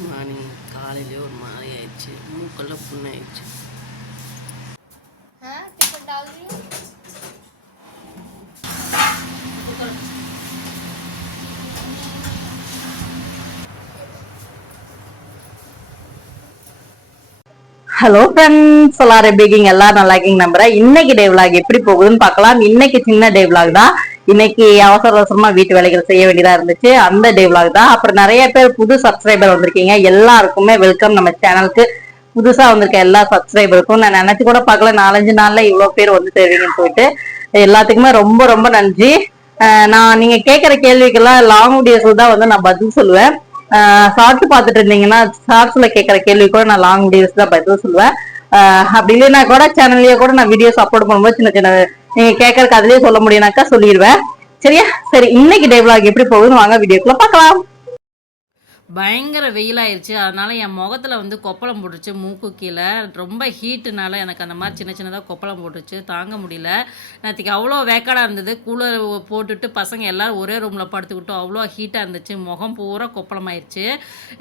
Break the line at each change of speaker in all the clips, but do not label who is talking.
Morning காலையிலே ஒரு மாதிரி ஆயிடுச்சு. மூக்கெல்லாம் புண்ணாயிடுச்சு.
ஹலோ ஃப்ரெண்ட்ஸ் எல்லாரும் எப்படிங்க எல்லாரும் நல்லா இருக்கீங்க நம்புறேன். இன்னைக்கு டே விலாக் எப்படி போகுதுன்னு பார்க்கலாம். இன்னைக்கு சின்ன டே விலாக் தான். இன்னைக்கு அவசர அவசரமா வீட்டு வேலைகள் செய்ய வேண்டியதா இருந்துச்சு. அந்த டே vlog தான். அப்புறம் நிறைய பேர் புது சப்ஸ்கிரைபர் வந்திருக்கீங்க. எல்லாருக்குமே வெல்கம் நம்ம சேனலுக்கு புதுசா வந்திருக்க எல்லா சப்ஸ்கிரைபருக்கும் நான் நினைச்சு கூட பார்க்கல. நாலஞ்சு நாள்ல இவ்வளவு பேர் வந்து தெரிவிங்கன்னு போயிட்டு எல்லாத்துக்குமே ரொம்ப ரொம்ப நன்றி. நான் நீங்க கேட்குற கேள்விக்கெல்லாம் லாங் வீடியோஸ்ல தான் வந்து நான் பதில் சொல்லுவேன். ஷார்ட்ஸ் பார்த்துட்டு இருந்தீங்கன்னா ஷார்ட்ஸ்ல கேட்குற கேள்வி கூட நான் லாங் வீடியோஸ் தான் பதில் சொல்லுவேன். அப்படி இல்லைன்னா கூட சேனல்லயே கூட நான் வீடியோஸ் அப்லோட் பண்ணும்போது சின்ன சின்ன நீங்க கேட்கறதுக்கு அதுலயே சொல்ல முடியும்னாக்கா சொல்லிடுவேன். சரியா? சரி இன்னைக்கு டே எப்படி போகுதுன்னு வாங்க வீடியோக்குள்ள பார்க்கலாம்.
பயங்கர வெயிலாயிருச்சு. அதனால என் முகத்தில் வந்து கொப்பளம் போட்டுருச்சு மூக்கு கீழே. ரொம்ப ஹீட்டுனால எனக்கு அந்த மாதிரி சின்ன சின்னதாக கொப்பளம் போட்டுருச்சு. தாங்க முடியல. நேற்றுக்கு அவ்வளோ வேக்காடாக இருந்தது. கூலர் போட்டுட்டு பசங்க எல்லாரும் ஒரே ரூமில் படுத்துக்கிட்டோம் அவ்வளோ ஹீட்டாக இருந்துச்சு. முகம் பூரா கொப்பளம் ஆயிடுச்சு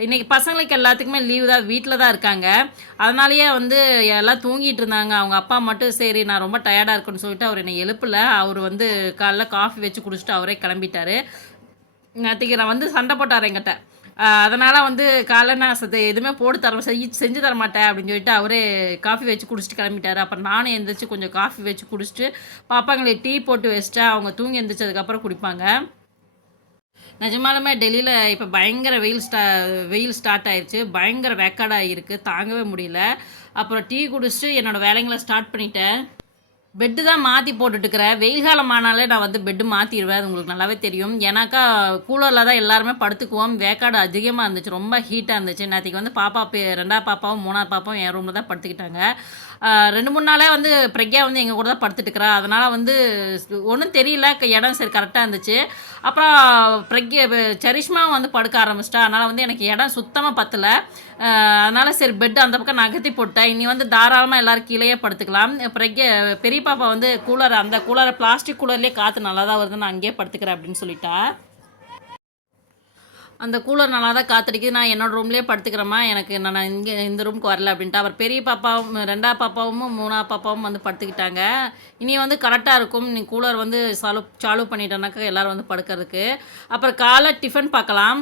இன்றைக்கி பசங்களுக்கு எல்லாத்துக்குமே லீவு தான். வீட்டில் தான் இருக்காங்க. அதனாலேயே வந்து எல்லாம் தூங்கிட்டு இருந்தாங்க. அவங்க அப்பா மட்டும் சரி நான் ரொம்ப டயர்டாக இருக்குன்னு சொல்லிட்டு அவர் என்னை எழுப்பலை. அவர் வந்து காலைல காஃபி வச்சு குடிச்சிட்டு அவரே கிளம்பிட்டார். நேற்றுக்கு நான் வந்து சண்டை போட்டார் எங்கிட்ட அதனால் வந்து காலை நான் எதுவுமே போட்டு தர செஞ்சு செஞ்சு தர மாட்டேன் அப்படின்னு சொல்லிட்டு அவரே காஃபி வச்சு குடிச்சிட்டு கிளம்பிட்டாரு. அப்புறம் நானும் எழுந்திரிச்சு கொஞ்சம் காஃபி வச்சு குடிச்சிட்டு பாப்பாங்களை டீ போட்டு வச்சுட்டு அவங்க தூங்கி எந்திரிச்சதுக்கப்புறம் குடிப்பாங்க. நிஜமாலுமே டெல்லியில் இப்போ பயங்கர வெயில் ஸ்டா வெயில் ஸ்டார்ட் ஆயிடுச்சு பயங்கர வேக்காடாக இருக்குது தாங்கவே முடியல. அப்புறம் டீ குடிச்சிட்டு என்னோடய வேலைங்களை ஸ்டார்ட் பண்ணிட்டேன். பெட்டு தான் மாற்றி போட்டுட்டுக்கிறேன் வெயில் காலம் ஆனாலே நான் வந்து பெட்டு மாற்றிடுவேன் அது உங்களுக்கு நல்லாவே தெரியும். ஏன்னாக்கா கூலரில் தான் எல்லாருமே படுத்துக்குவோம். வேக்காடு அதிகமாக இருந்துச்சு. ரொம்ப ஹீட்டாக இருந்துச்சு. நேற்றுக்கு வந்து பாப்பா ரெண்டாவது பாப்பாவும் மூணாவது பாப்பாவும் என் ரூமில் தான் படுத்துக்கிட்டாங்க. ரெண்டு மூணு நாளே வந்து பிரக்யா வந்து எங்கள் கூட தான் படுத்துட்டுருக்கிறா. அதனால் வந்து ஒன்றும் தெரியல இடம் சரி கரெக்டாக இருந்துச்சு. அப்புறம் பிரக்யா சரிஷ்மா வந்து படுக்க ஆரம்பிச்சிட்டா. அதனால் வந்து எனக்கு இடம் சுத்தமாக பத்தலை. அதனால் சரி பெட் அந்த பக்கம் நகர்த்தி போட்டேன் இனி வந்து தாராளமாக எல்லோரும் கீழேயே படுத்துக்கலாம். பிரக்யா பெரிய பாப்பா வந்து கூலர் அந்த கூலரை பிளாஸ்டிக் கூலர்லேயே காற்று நல்லா தான் வருது நான் அங்கேயே படுத்துக்கிறேன் அப்படின்னு சொல்லிட்டா. அந்த கூலர் நல்லா தான் காத்தடிக்குது. நான் என்னோட ரூம்லேயே படுத்துக்கிறேம்மா. எனக்கு நான் இங்கே இந்த ரூமுக்கு வரல அப்படின்ட்டு. அவர் பெரிய பாப்பாவும் ரெண்டாவது பாப்பாவும் மூணாவது பாப்பாவும் வந்து படுத்துக்கிட்டாங்க. இனி வந்து கரெக்டாக இருக்கும். நீ கூலர் வந்து சாலு சாலு பண்ணிட்டேனாக்கா எல்லோரும் வந்து படுக்கிறதுக்கு. அப்புறம் காலை டிஃபன் பார்க்கலாம்.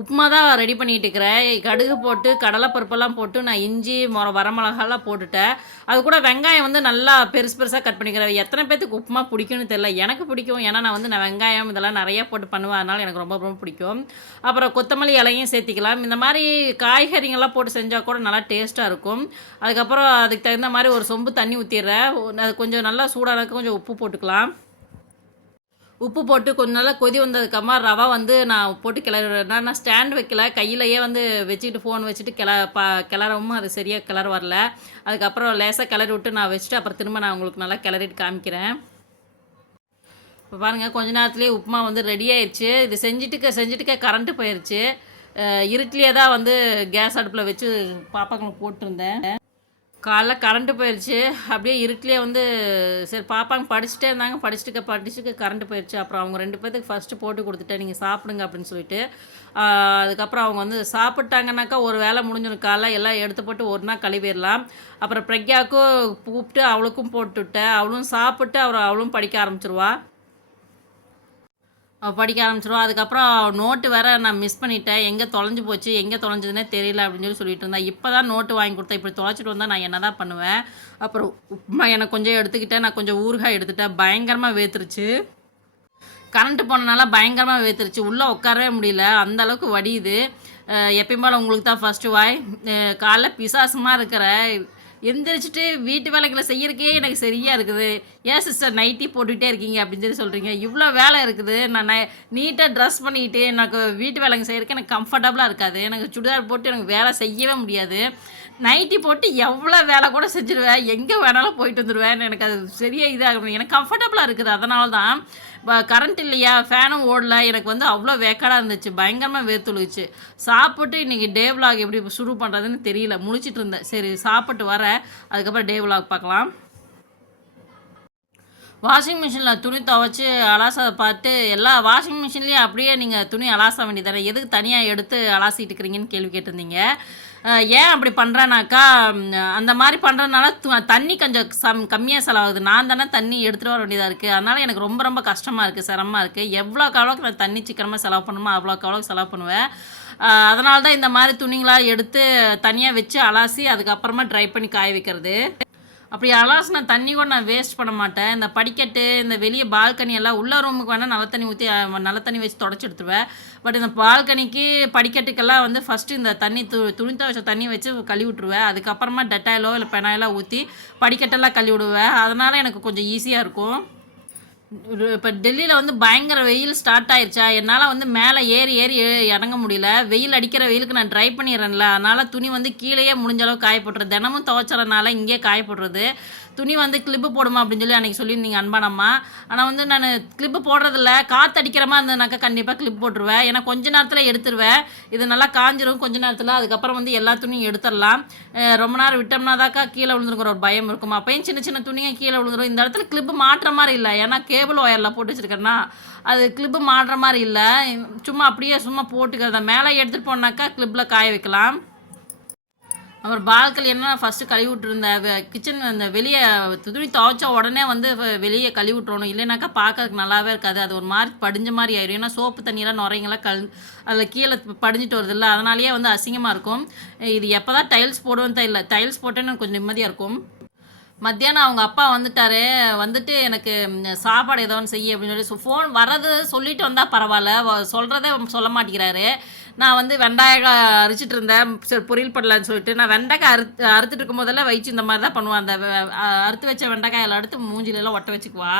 உப்புமா தான் ரெடி பண்ணிட்டு இருக்கிறேன் கடுகு போட்டு கடலைப்பருப்பெல்லாம் போட்டு நான் இஞ்சி மொர வரமிளகாலாம் போட்டுட்டேன். அது கூட வெங்காயம் வந்து நல்லா பெருசு பெருசாக கட் பண்ணிக்கிறேன். எத்தனை பேத்துக்கு உப்புமா பிடிக்கும்னு தெரியல. எனக்கு பிடிக்கும். ஏன்னா நான் வந்து நான் வெங்காயம் இதெல்லாம் நிறையா போட்டு பண்ணுவேன். அதனால் எனக்கு ரொம்ப ரொம்ப பிடிக்கும். அப்புறம் கொத்தமல்லி இலையும் சேர்த்திக்கலாம். இந்த மாதிரி காய்கறிங்கெல்லாம் போட்டு செஞ்சால் கூட நல்லா டேஸ்ட்டாக இருக்கும். அதுக்கப்புறம் அதுக்கு தகுந்த மாதிரி ஒரு சொம்பு தண்ணி ஊற்றிடுறேன் அது கொஞ்சம் நல்லா சூடானதுக்கு கொஞ்சம் உப்பு போட்டுக்கலாம். உப்பு போட்டு கொஞ்சம் நல்லா கொதி வந்ததுக்கப்புறமா ரவா வந்து நான் போட்டு கிளறிடுறேன் நான் ஸ்டாண்ட் வைக்கல. கையிலையே வந்து வச்சுக்கிட்டு ஃபோன் வச்சுட்டு கிள ப கிளறவும் அது சரியாக கிளற வரல. அதுக்கப்புறம் லேசாக கிளறி விட்டு நான் வச்சுட்டு அப்புறம் திரும்ப நான் உங்களுக்கு நல்லா கிளறிட்டு காமிக்கிறேன். இப்போ பாருங்கள் கொஞ்ச நேரத்துலேயே உப்புமா வந்து ரெடி ஆயிடுச்சு இது செஞ்சுட்டுக்க செஞ்சுட்டுக்க கரண்ட்டு போயிடுச்சு இருட்டிலேயே தான் வந்து கேஸ் அடுப்பில் வச்சு பாப்பாங்களுக்கு போட்டிருந்தேன். காலைல கரண்ட்டு போயிடுச்சு அப்படியே இருட்டிலே வந்து சரி பாப்பாங்க படிச்சுட்டே இருந்தாங்க. படிச்சுட்டுக்க படிச்சுட்டு கரண்ட்டு போயிடுச்சு அப்புறம் அவங்க ரெண்டு பேர்த்துக்கு ஃபஸ்ட்டு போட்டு கொடுத்துட்டேன். நீங்கள் சாப்பிடுங்க அப்படின்னு சொல்லிட்டு. அதுக்கப்புறம் அவங்க வந்து சாப்பிட்டாங்கனாக்கா ஒரு வேலை முடிஞ்சிடும். காலைல எல்லாம் எடுத்து போட்டு ஒரு நாள் கழுவிடலாம். அப்புறம் பிரக்யாவுக்கும் கூப்பிட்டு அவளுக்கும் போட்டுவிட்டேன் அவளும் சாப்பிட்டு அப்புறம் அவளும் படிக்க ஆரம்பிச்சிருவா. படிக்க ஆரம்பிச்சிருவா. அதுக்கப்புறம் நோட்டு வேற நான் மிஸ் பண்ணிட்டேன். எங்கே தொலைஞ்சு போச்சு? எங்கே தொலைஞ்சதுன்னே தெரியல அப்படின்னு சொல்லி சொல்லிட்டு இருந்தா. இப்போ தான் நோட்டு வாங்கி கொடுத்தேன் இப்படி தொலைச்சிட்டு வந்தால் நான் என்ன தான் பண்ணுவேன்? அப்புறம் உப்புமா எனக்கு கொஞ்சம் எடுத்துக்கிட்டேன். நான் கொஞ்சம் ஊறுகாய் எடுத்துட்டேன். பயங்கரமாக வேத்துருச்சு. கரண்ட்டு போனனால பயங்கரமாக வேத்துருச்சு. உள்ளே உட்காரவே முடியல. அந்த அளவுக்கு வடியுது. எப்பயும் போல் உங்களுக்கு தான் ஃபஸ்ட்டு வாய். காலைல பிசாசமாக இருக்கிற எந்திரிச்சிட்டு வீட்டு வேலைகளை செய்யறக்கே எனக்கு சரியாக இருக்குது. ஏன் சிஸ்டர் நைட்டி போட்டுக்கிட்டே இருக்கீங்க அப்படின்னு சொல்லி சொல்கிறீங்க இவ்வளோ வேலை இருக்குது. நான் நீட்டாக ட்ரெஸ் பண்ணிக்கிட்டு எனக்கு வீட்டு வேலைங்க செய்யறதுக்கு எனக்கு கம்ஃபர்டபுளாக இருக்காது. எனக்கு சுடிதார் போட்டு எனக்கு வேலை செய்யவே முடியாது. நைட்டி போட்டு எவ்வளோ வேலை கூட செஞ்சுருவேன் எங்கே வேணாலும் போயிட்டு வந்துடுவேன் எனக்கு அது சரியாக இதாக எனக்கு கம்ஃபர்டபுளாக இருக்குது. அதனால தான் கரண்ட் இல்லையா ஃபேனும் ஓடல. எனக்கு வந்து அவ்வளோ வேக்காடாக இருந்துச்சு. பயங்கரமாக வேர்த்துழுச்சு. சாப்பிட்டு இன்றைக்கி டே விலாக் எப்படி சுரு பண்ணுறதுன்னு தெரியல. முழிச்சிட்டு இருந்தேன். சரி சாப்பிட்டு வரேன். அதுக்கப்புறம் டே விலாக் பார்க்கலாம். வாஷிங் மிஷினில் துணி துவைச்சி அலாச பார்த்து எல்லா வாஷிங் மிஷின்லேயும் அப்படியே நீங்கள் துணி அலாச வேண்டியதானே எதுக்கு தனியாக எடுத்து அலாசிட்டு இருக்கிறீங்கன்னு கேள்வி கேட்டிருந்தீங்க. ஏன் அப்படி பண்ணுறேனாக்கா அந்த மாதிரி பண்ணுறதுனால தண்ணி கொஞ்சம் சம் கம்மியாக செலவாகுது. நான் தானே தண்ணி எடுத்துகிட்டு வர வேண்டியதாக இருக்குது அதனால் எனக்கு ரொம்ப ரொம்ப கஷ்டமாக இருக்குது சிரமமாக இருக்குது எவ்வளோக்கு அவ்வளோக்கு நான் தண்ணி சீக்கிரமாக செலவு பண்ணுமோ அவ்வளோக்கு அவ்வளோக்கு செலவு பண்ணுவேன். அதனால தான் இந்த மாதிரி துணிங்களாக எடுத்து தனியாக வச்சு அலாசி அதுக்கப்புறமா ட்ரை பண்ணி காய வைக்கிறது. அப்படி அலாசின தண்ணி கூட நான் வேஸ்ட் பண்ண மாட்டேன். இந்த படிக்கட்டு இந்த வெளியே பால்கனி எல்லாம் உள்ள ரூமுக்கு வேணால் நல்ல தண்ணி ஊற்றி நல்ல தண்ணி வச்சு தொடச்சி எடுத்துருவேன். பட் இந்த பால்கனிக்கு படிக்கட்டுக்கெல்லாம் வந்து ஃபஸ்ட்டு இந்த தண்ணி து துணி துவைச்ச தண்ணி வச்சு கழுவி விட்ருவேன் அதுக்கப்புறமா டெட்டாயிலோ இல்லை பெனாயிலோ ஊற்றி படிக்கட்டெல்லாம் கழுவி விடுவேன். அதனால் எனக்கு கொஞ்சம் ஈஸியாக இருக்கும். இப்போ டெல்லியில் வந்து பயங்கர வெயில் ஸ்டார்ட் ஆயிடுச்சா என்னால் வந்து மேலே ஏறி ஏறி இறங்க முடியல. வெயில் அடிக்கிற வெயிலுக்கு நான் ட்ரை பண்ணிடுறேன்ல. அதனால் துணி வந்து கீழேயே முடிஞ்ச அளவு காய தினமும் துவைச்சறனால இங்கேயே காயப்படுறது. துணி வந்து கிளிப்பு போடுமா அப்படின்னு சொல்லி அன்றைக்கி சொல்லியிருந்தீங்க அன்பானம்மா ஆனால் வந்து நான் கிளிப்பு போடுறதில்ல. காற்று அடிக்கிற மாதிரி இருந்ததுனாக்கா கண்டிப்பாக கிளிப் போட்டுருவேன். ஏன்னா கொஞ்ச நேரத்தில் எடுத்துருவேன். இது நல்லா காஞ்சிரும் கொஞ்ச நேரத்தில். அதுக்கப்புறம் வந்து எல்லா துணியும் எடுத்துடலாம். ரொம்ப நேரம் விட்டோம்னா தாக்கா கீழே விழுந்துருங்கிற ஒரு பயம் இருக்கும். அப்பயும் சின்ன சின்ன துணியை கீழே விழுந்துரும். இந்த இடத்துல கிளிப்பு மாட்டுற மாதிரி இல்லை. ஏன்னா கேபிள் ஒயரில் போட்டு வச்சுருக்கேன்னா அது கிளிப்பு மாட்டுற மாதிரி இல்லை. சும்மா அப்படியே சும்மா போட்டுக்கிறத. மேலே எடுத்துகிட்டு போனாக்கா கிளிப்பில் காய வைக்கலாம். அப்புறம் பால்கல் என்ன ஃபஸ்ட்டு கழுவி விட்டுருந்தேன் கிச்சன் அந்த வெளியே துணி துவைச்ச உடனே வந்து வெளியே கழுவி விட்டுறணும் இல்லைனாக்கா பார்க்கறதுக்கு நல்லாவே இருக்காது. அது ஒரு மாதிரி படிஞ்ச மாதிரி ஆயிரும். ஏன்னா சோப்பு தண்ணியெல்லாம் நுரைங்கெல்லாம் கல் அதில் கீழே படிஞ்சிட்டு வருது இல்லை. அதனாலேயே வந்து அசிங்கமாக இருக்கும். இது எப்போ தான் டைல்ஸ் போடுவேன்னு தெரியல. டைல்ஸ் போட்டேன்னு கொஞ்சம் நிம்மதியாக இருக்கும். மத்தியானம் அவங்க அப்பா வந்துட்டாரு. வந்துட்டு எனக்கு சாப்பாடு ஏதோ ஒன்று செய்ய அப்படின்னு சொல்லி ஃபோன் வர்றது சொல்லிட்டு வந்தால் பரவாயில்ல. சொல்கிறதே சொல்ல மாட்டேங்கிறாரு. நான் வந்து வெண்டாயக்காய் அரிச்சிட்டு இருந்தேன். சரி பொரியல் பண்ணலான்னு சொல்லிட்டு. நான் வெண்டைக்காய் அறுத்து அறுத்துட்டு இருக்கும் போதெல்லாம் வயிற்று இந்த மாதிரி தான் பண்ணுவேன். அந்த அறுத்து வச்ச வெண்டைக்காயில் எடுத்து மூஞ்சிலெல்லாம் ஒட்ட வச்சுக்குவா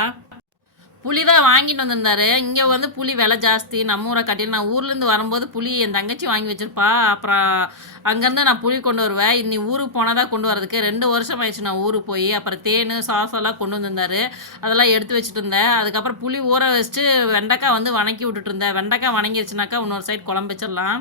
புளி தான் வாங்கிட்டு வந்திருந்தாரு. இங்கே வந்து புளி விலை ஜாஸ்தி. நம்ம ஊரை காட்டிலும் நான் ஊர்லேருந்து வரும்போது புளி என் தங்கச்சி வாங்கி வச்சிருப்பா. அப்புறம் அங்கேருந்து நான் புளி கொண்டு வருவேன். இன்னி ஊருக்கு போனால் தான் கொண்டு வரதுக்கு ரெண்டு வருஷம் ஆயிடுச்சு நான் ஊருக்கு போய். அப்புறம் தேன் சாஸ் எல்லாம் கொண்டு வந்திருந்தாரு. அதெல்லாம் எடுத்து வச்சுட்டு இருந்தேன். அதுக்கப்புறம் புளி ஊற வச்சுட்டு வெண்டைக்காய் வந்து வணக்கி விட்டுட்டு இருந்தேன். வெண்டைக்காய் வணங்கிருச்சுனாக்கா இன்னொரு சைடு குழம்பு வச்சிடலாம்.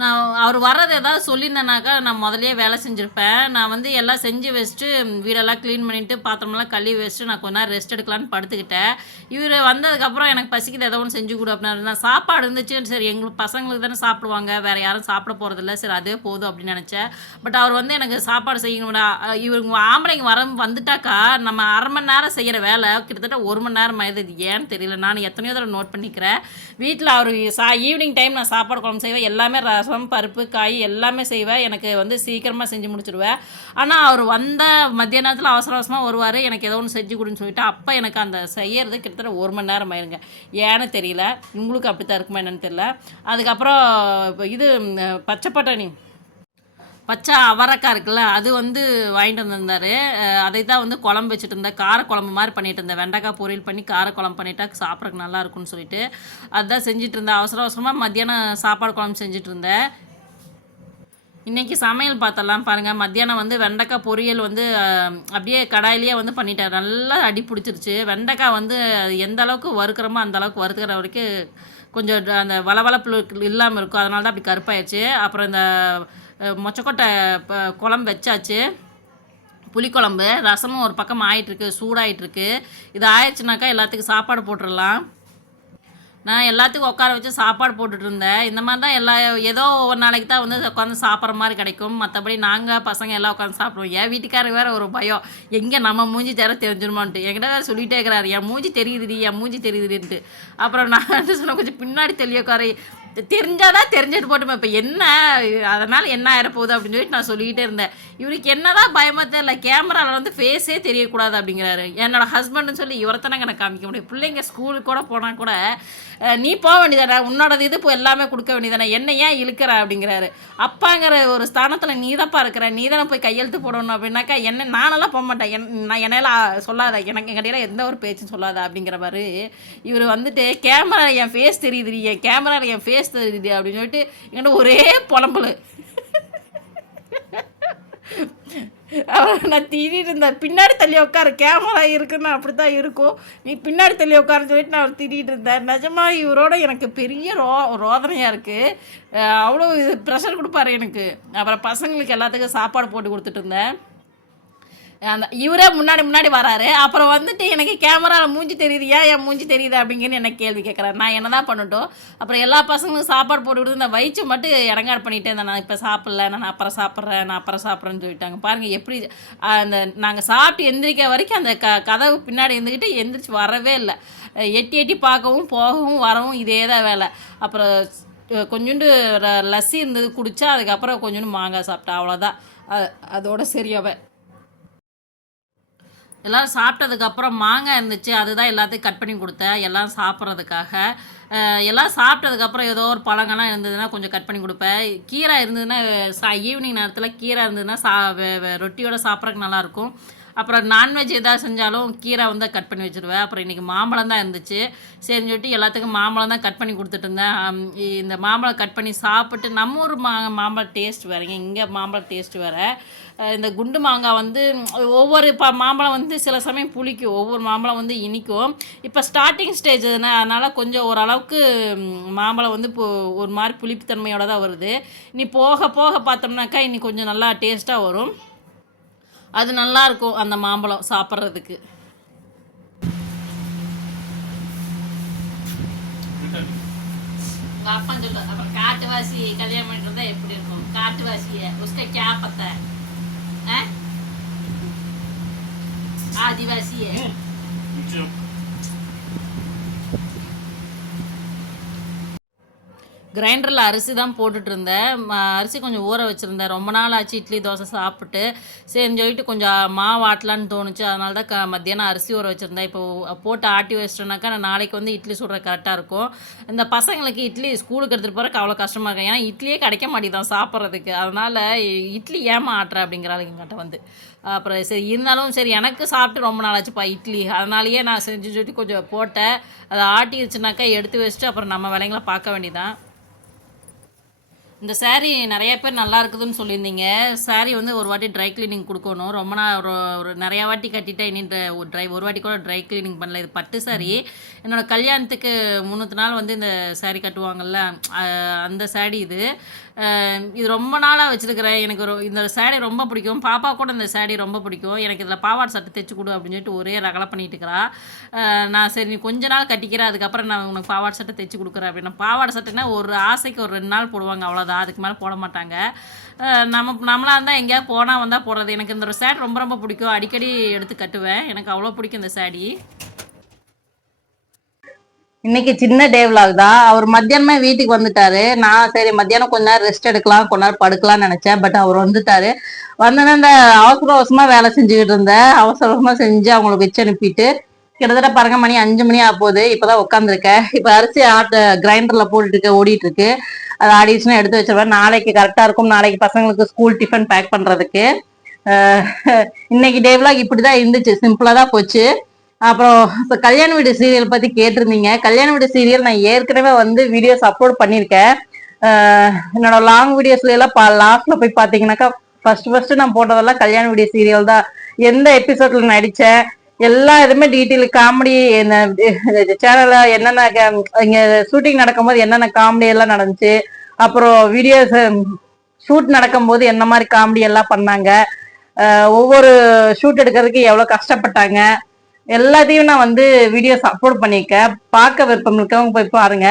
நான் அவர் வர்றது ஏதாவது சொல்லியிருந்தேனாக்கா நான் முதலே வேலை செஞ்சுருப்பேன். நான் வந்து எல்லாம் செஞ்சு வச்சுட்டு வீடெல்லாம் க்ளீன் பண்ணிவிட்டு பாத்திரமெல்லாம் கழுவி வச்சுட்டு நான் கொஞ்ச நேரம் ரெஸ்ட் எடுக்கலான்னு படுத்துக்கிட்டேன். இவர் வந்ததுக்கப்புறம் எனக்கு பசிக்குது ஏதோ ஒன்று செஞ்சு கொடு அப்படின்னா நான் சாப்பாடு இருந்துச்சு. சரி எங்களுக்கு பசங்களுக்கு தானே சாப்பிடுவாங்க வேறு யாரும் சாப்பிட போகிறதில்ல சரி அதே போதும் அப்படின்னு நினச்சேன். பட் அவர் வந்து எனக்கு சாப்பாடு செய்யணும்டா இவங்க ஆம்பளைங்க வர வந்துட்டாக்கா நம்ம அரை மணி நேரம் செய்கிற வேலை கிட்டத்தட்ட ஒரு மணி நேரம் ஆயிடுது. இது ஏன்னு தெரியல. நான் எத்தனையோ தடவை நோட் பண்ணிக்கிறேன். வீட்டில் அவர் சா ஈவினிங் டைம் நான் சாப்பாடு குழம்பு செய்வேன். எல்லாமே ரசம் பருப்பு காய் எல்லாமே செய்வேன் எனக்கு வந்து சீக்கிரமாக செஞ்சு முடிச்சிடுவேன் ஆனால் அவர் வந்த மத்திய நேரத்தில் அவசர அவசரமாக வருவார். எனக்கு ஏதோ ஒன்று செஞ்சு கொடுன்னு சொல்லிட்டு அப்போ எனக்கு அந்த செய்யறது கிட்டத்தட்ட ஒரு மணி நேரம் ஆயிருங்க. ஏன்னு தெரியல. உங்களுக்கு அப்படி தான் இருக்குமா என்னன்னு தெரியல. அதுக்கப்புறம் இது பச்சை பட்டாணி. பச்சை அவரக்காய் இருக்குல்ல அது வந்து வாங்கிட்டு வந்திருந்தார். அதை தான் வந்து குழம்பு வச்சுட்டு இருந்தேன். கார குழம்பு மாதிரி பண்ணிட்டு இருந்தேன். வெண்டைக்காய் பொரியல் பண்ணி கார குழம்பு பண்ணிட்டா சாப்பிட்றதுக்கு நல்லா இருக்கும்னு சொல்லிட்டு அதுதான் செஞ்சுட்டு இருந்தேன். அவசர அவசரமாக மத்தியானம் சாப்பாடு குழம்பு செஞ்சுட்டு இருந்தேன். இன்றைக்கி சமையல் பார்த்தலாம் பாருங்கள் மத்தியானம் வந்து வெண்டைக்காய் பொரியல் வந்து அப்படியே கடாயிலேயே வந்து பண்ணிட்டேன். நல்லா அடி பிடிச்சிருச்சு. வெண்டைக்காய் வந்து எந்த அளவுக்கு வறுக்கிறோமோ அந்த அளவுக்கு வறுக்கிற வரைக்கும் கொஞ்சம் அந்த வளவளப்பு இல்லாமல் இருக்கும். அதனால தான் அப்படி கருப்பாயிடுச்சு அப்புறம் இந்த மொச்சக்கொட்டை குழம்பு வச்சாச்சு. புளிக்குழம்பு ரசமும் ஒரு பக்கம் ஆயிட்டுருக்கு சூடாயிட்டுருக்கு. இது ஆயிடுச்சுனாக்கா எல்லாத்துக்கும் சாப்பாடு போட்டுடலாம். நான் எல்லாத்துக்கும் உட்கார வச்சு சாப்பாடு போட்டுட்டு இருந்தேன். இந்த மாதிரி தான் எல்லா ஏதோ ஒரு நாளைக்கு தான் வந்து உட்காந்து சாப்பிட்ற மாதிரி கிடைக்கும். மற்றபடி நாங்கள் பசங்க எல்லாம் உட்காந்து சாப்பிடுவோம். என் வீட்டுக்காரங்க வேறு ஒரு பயம். எங்கே நம்ம மூஞ்சி தர தெரிஞ்சிருமான்ட்டு. என்கிட்ட வேறு சொல்லிகிட்டே இருக்கிறாரு. என் மூஞ்சி தெரியுதுடி என் மூஞ்சி தெரியுதுன்ட்டு அப்புறம் நான் வந்து சொன்னேன்? கொஞ்சம் பின்னாடி தெளிய உட்கார. தெரிஞ்சாதான் தெரிஞ்சது போட்டுமே. இப்போ என்ன அதனால் என்ன ஆயிரப்போகுது அப்படின்னு சொல்லிட்டு நான் சொல்லிக்கிட்டே இருந்தேன். இவருக்கு என்னதான் பயமா தெரியல. கேமராவில் வந்து ஃபேஸே தெரியக்கூடாது அப்படிங்கிறாரு. என்னோட ஹஸ்பண்ட்னு சொல்லி இவரத்தானங்க எனக்கு காமிக்க முடியும். பிள்ளைங்க ஸ்கூலுக்கு கூட போனால் கூட நீ போக வேண்டியதானே உன்னோடது இது இப்போ எல்லாமே கொடுக்க வேண்டியதானே என்ன ஏன் இழுக்கிற? அப்படிங்கிறாரு. அப்பாங்கிற ஒரு ஸ்தானத்தில் நீ இருக்கிற. நீ தானே போய் கையெழுத்து போடணும். அப்படின்னாக்கா என்ன நானெல்லாம் போக மாட்டேன். என் நான் என்னையெல்லாம் சொல்லாத. எனக்கு எங்கடையில எந்த ஒரு பேச்சும் சொல்லாத. அப்படிங்கிற மாதிரி இவர் வந்துட்டு கேமரா என் ஃபேஸ் தெரியுது என் கேமராவில் என் ஃபேஸ் தெரியுது அப்படின்னு சொல்லிட்டு என்கிட்ட ஒரே புலம்பலு. நான் திடீர்னு இருந்தேன் பின்னாடி தள்ளி உட்காரு கேமரா இருக்குன்னு அப்படி தான் இருக்கும். நீ பின்னாடி தள்ளி உட்காருன்னு சொல்லிட்டு நான் அவர் திட்டிகிட்டு இருந்தேன். நிஜமாக இவரோட எனக்கு பெரிய ரோ ரோதனையாக இருக்குது அவ்வளோ இது ப்ரெஷர் கொடுப்பாரு எனக்கு. அப்புறம் பசங்களுக்கு எல்லாத்துக்கும் சாப்பாடு போட்டு கொடுத்துட்டு இருந்தேன். அந்த இவரே முன்னாடி முன்னாடி வராரு. அப்புறம் வந்துட்டு எனக்கு கேமராவில் மூஞ்சி தெரியுது. ஏன் என் மூஞ்சி தெரியுது? அப்படிங்கன்னு எனக்கு கேள்வி கேட்குறாரு நான் என்ன தான் பண்ணட்டும். அப்புறம் எல்லா பசங்களும் சாப்பாடு போட்டு விட்டு இந்த வயிற்று மட்டும் இடங்காடு பண்ணிட்டே இருந்தேன் நான் இப்போ சாப்பிட்ல. நான் அப்புறம் சாப்பிட்றேன். நான் அப்புறம் சாப்பிட்றேன்னு சொல்லிட்டாங்க. பாருங்கள் எப்படி அந்த நாங்கள் சாப்பிட்டு எந்திரிக்க வரைக்கும் அந்த க கதவு பின்னாடி இருந்துக்கிட்டு எந்திரிச்சு வரவே இல்லை. எட்டி எட்டி பார்க்கவும் போகவும் வரவும் இதே தான் வேலை. அப்புறம் கொஞ்சோண்டு லஸ்ஸி இருந்தது குடித்தா அதுக்கப்புறம் கொஞ்சோண்டு மாங்காய் சாப்பிட்டா அவ்வளோதான் அதோட சரியாவே எல்லோரும் சாப்பிட்டதுக்கப்புறம் மாங்காய் இருந்துச்சு அதுதான் எல்லாத்தையும் கட் பண்ணி கொடுத்தேன். எல்லாம் சாப்பிட்றதுக்காக. எல்லாம் சாப்பிட்டதுக்கப்புறம் ஏதோ ஒரு பழங்கள்லாம் இருந்ததுன்னா கொஞ்சம் கட் பண்ணி கொடுப்பேன். கீரை இருந்ததுன்னா சா ஈவினிங் நேரத்தில் கீரை இருந்ததுன்னா சா ரொட்டியோட சாப்பிட்றதுக்கு நல்லாயிருக்கும் அப்புறம் நான்வெஜ் எதாவது செஞ்சாலும் கீரை வந்து கட் பண்ணி வச்சுருவேன். அப்புறம் இன்றைக்கி மாம்பழம் தான் இருந்துச்சு. சரின்னு சொல்லிட்டு எல்லாத்துக்கும் மாம்பழம் தான் கட் பண்ணி கொடுத்துட்டு இருந்தேன். இந்த மாம்பழம் கட் பண்ணி சாப்பிட்டு நம்ம ஊர் மா மாம்பழம் டேஸ்ட் வேறுங்க. இங்கே மாம்பழம் டேஸ்ட் வேறு. இந்த குண்டு மாங்காய் வந்து ஒவ்வொரு இப்போ மாம்பழம் வந்து சில சமயம் புளிக்கும். ஒவ்வொரு மாம்பழம் வந்து இனிக்கும். இப்போ ஸ்டார்டிங் ஸ்டேஜ் அதனால் கொஞ்சம் ஓரளவுக்கு மாம்பழம் வந்து இப்போ ஒரு மாதிரி புளிப்புத்தன்மையோடு தான் வருது. இனி போக போக பார்த்தோம்னாக்கா இனி கொஞ்சம் நல்லா டேஸ்ட்டாக வரும். அது நல்லா இருக்கும் அந்த மாம்பழம் சாப்பிட்றதுக்கு. அப்பா அப்புறம் காட்டுவாசி கல்யாணம் பண்ணிட்டு இருந்தா எப்படி இருக்கும்? காட்டுவாசிய உஸ்க கே பத்த ஆதிவாசிய. கிரைண்டரில் அரிசி தான் போட்டுட்டு இருந்தேன். அரிசி கொஞ்சம் ஊற வச்சுருந்தேன். ரொம்ப நாள் ஆச்சு இட்லி தோசை சாப்பிட்டு. சரின்னு சொல்லிட்டு கொஞ்சம் மாவு ஆட்டலான்னு தோணுச்சு. அதனால தான் க மத்தியானம் அரிசி ஊற வச்சுருந்தேன். இப்போ போட்டு ஆட்டி வச்சிட்டோன்னாக்கா நான் நாளைக்கு வந்து இட்லி சுடுற கரெக்டாக இருக்கும். இந்த பசங்களுக்கு இட்லி ஸ்கூலுக்கு எடுத்துகிட்டு போகிறக்கு அவ்வளோ கஷ்டமாக இருக்கும். ஏன்னா இட்லியே கிடைக்க மாட்டேங்குதான் சாப்பிட்றதுக்கு. அதனால் இட்லி ஏமா ஆட்டுற அப்படிங்கிறாள் எங்கிட்ட வந்து. அப்புறம் சரி இருந்தாலும் சரி எனக்கு சாப்பிட்டு ரொம்ப நாள் ஆச்சுப்பா இட்லி. அதனாலேயே நான் செஞ்சு சொல்லிட்டு கொஞ்சம் போட்டேன். அதை ஆட்டிருச்சுனாக்கா எடுத்து வச்சுட்டு அப்புறம் நம்ம வேலைங்களை பார்க்க வேண்டியதான் இந்த சேரீ நிறைய பேர் நல்லா இருக்குதுன்னு சொல்லியிருந்தீங்க. சேரீ வந்து ஒரு வாட்டி ட்ரை கிளீனிங் கொடுக்கணும். ரொம்ப நாள் ஒரு ஒரு நிறையா வாட்டி கட்டிட்டேன் இனி ஒரு ட்ரை ஒரு வாட்டி கூட ட்ரை கிளீனிங் பண்ணல. இது பட்டு சாரீ என்னோட கல்யாணத்துக்கு முந்நூற்று நாள் வந்து இந்த சேரீ கட்டுவாங்கல்ல அந்த saree இது. இது ரொம்ப நாளாக வச்சுருக்கிறேன் எனக்கு ஒரு இந்த saree ரொம்ப பிடிக்கும். பாப்பா கூட இந்த saree ரொம்ப பிடிக்கும். எனக்கு இதில் பாவாடை சட்டை தைச்சு கொடு அப்படின்னு சொல்லிட்டு ஒரே ரகலை பண்ணிட்டு இருக்கிறா. நான் சரி நீ கொஞ்ச நாள் கட்டிக்கிறேன் அதுக்கப்புறம் நான் உனக்கு பாவாடை சட்டை தைச்சு கொடுக்குறேன் அப்படின்னா. பாவாடை சட்டைனா ஒரு ஆசைக்கு ஒரு ரெண்டு நாள் போடுவாங்க அவ்வளோதான் அதுக்கு மேலே போட மாட்டாங்க. நம்ம நம்மளாக இருந்தால் எங்கேயாவது போனால் வந்தால் போடுறது. எனக்கு இந்த ஒரு சேட் ரொம்ப ரொம்ப பிடிக்கும். அடிக்கடி எடுத்து கட்டுவேன். எனக்கு அவ்வளோ பிடிக்கும் இந்த saree.
இன்னைக்கு சின்ன டே விலாக் தான். அவர் மத்தியானமே வீட்டுக்கு வந்துட்டாரு. நான் சரி மத்தியானம் கொஞ்ச நேரம் ரெஸ்ட் எடுக்கலாம் கொஞ்ச நேரம் படுக்கலாம்னு நினைச்சேன். பட் அவர் வந்துட்டாரு. வந்தோடனே இந்த அவசர அவசரமா வேலை செஞ்சுக்கிட்டு இருந்தேன். அவசர அவசரமா செஞ்சு அவங்களுக்கு வச்சு அனுப்பிட்டு கிட்டத்தட்ட பாருங்க மணி அஞ்சு மணி ஆக போகுது. இப்பதான் உட்காந்துருக்கேன் இப்ப அரிசி ஆட்ட கிரைண்டர்ல போட்டுட்டு இருக்கு ஓடிட்டு இருக்கு. அது ஆடிடுச்சுன்னா எடுத்து வச்சிருவேன். நாளைக்கு கரெக்டா இருக்கும். நாளைக்கு பசங்களுக்கு ஸ்கூல் டிஃபன் பேக் பண்றதுக்கு. இன்னைக்கு டே vlog இப்படிதான் இருந்துச்சு. சிம்பிளா தான் போச்சு. அப்புறம் இப்போ கல்யாண வீடு சீரியல் பத்தி கேட்டிருந்தீங்க. கல்யாண வீடு சீரியல் நான் ஏற்கனவே வந்து வீடியோஸ் அப்லோட் பண்ணியிருக்கேன். என்னோட லாங் வீடியோஸ்ல எல்லாம் லாஸ்ட்ல போய் பாத்தீங்கன்னாக்கா ஃபர்ஸ்ட் ஃபர்ஸ்ட் நான் போட்டதெல்லாம் கல்யாண வீடியோ சீரியல் தான். எந்த எபிசோட்ல நடிச்சேன் எல்லா இதுமே டீட்டெயில் காமெடி என்ன சேனல்ல என்னென்ன இங்க ஷூட்டிங் நடக்கும்போது என்னென்ன காமெடி எல்லாம் நடந்துச்சு அப்புறம் வீடியோஸ் ஷூட் நடக்கும்போது என்ன மாதிரி காமெடி எல்லாம் பண்ணாங்க ஒவ்வொரு ஷூட் எடுக்கிறதுக்கு எவ்வளவு கஷ்டப்பட்டாங்க எல்லாத்தையும் நான் வந்து வீடியோஸ் அப்லோட் பண்ணியிருக்கேன் பார்க்க விருப்பம் இருக்கவங்க போய் பாருங்க.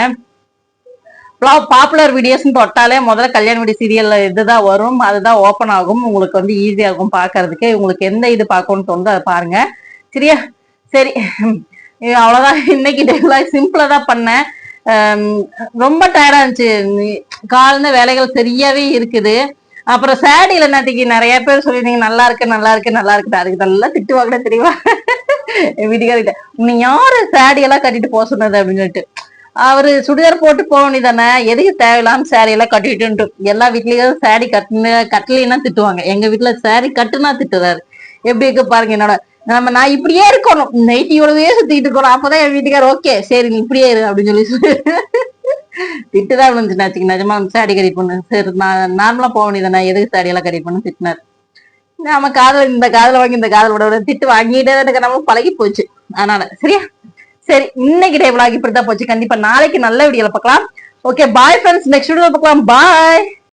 பாப்புலர் வீடியோஸ்னு தொட்டாலே முதல்ல கல்யாண வீடு சீரியல்ல இதுதான் வரும். அதுதான் ஓப்பன் ஆகும். உங்களுக்கு வந்து ஈஸியாகும் பார்க்கறதுக்கு. உங்களுக்கு எந்த இது பார்க்கணும்னு தோணுதோ அதை பாருங்க. சரியா? சரி. அவ்வளோதான் இன்னைக்கு டெய்லாக சிம்பிளாக தான் பண்ணேன். ரொம்ப டயர்டாக இருந்துச்சு. காலைல வேலைகள் சரியாவே இருக்குது. அப்புறம் சேடியில் நேற்றுக்கு நிறைய பேர் சொல்லியிருந்தீங்க நல்லா இருக்கு நல்லா இருக்கு நல்லா இருக்கு அதுக்கு நல்லா திட்டுவாங்கன்னு தெரியுமா? வீட்டுக்காரிட்ட நீ யாரு சாரி எல்லாம் கட்டிட்டு போக சொன்னது அப்படின்னு சொல்லிட்டு. அவரு சுடிதார் போட்டு போக வேண்டியதானே? எதுக்கு தேவையில்லாம சேரீ எல்லாம் கட்டிட்டு எல்லா வீட்லயும் சேரீ கட்டுன கட்டலைன்னா திட்டுவாங்க. எங்க வீட்டுல சேரீ கட்டுனா திட்டுறாரு. எப்படி இருக்கு பாருங்க என்னோட நம்ம நான் இப்படியே இருக்கணும். நைட்டியோடவே சுத்திட்டு இருக்கணும். அப்பதான் என் வீட்டுக்காரர் ஓகே சரி நீ இப்படியே இரு அப்படின்னு சொல்லி சொல்லி. திட்டுதான் விழுந்துச்சுனாச்சுங்க நிஜமா சாடி கறி பண்ணு சரி நான் நார்மலா போக வேண்டியதானே? எதுக்கு சாடி எல்லாம் கறி பண்ணு திட்டினார். நம்ம காதல் இந்த காதல வாங்கி இந்த காதல் விட திட்டு வாங்கிட்டே எனக்கு நம்ம பழகி போச்சு. அதனால சரியா? சரி இன்னைக்கு டே vlog இப்படிதான் போச்சு. கண்டிப்பா நாளைக்கு நல்ல வீடியோல பார்க்கலாம். Okay bye friends next video பார்க்கலாம். பாய்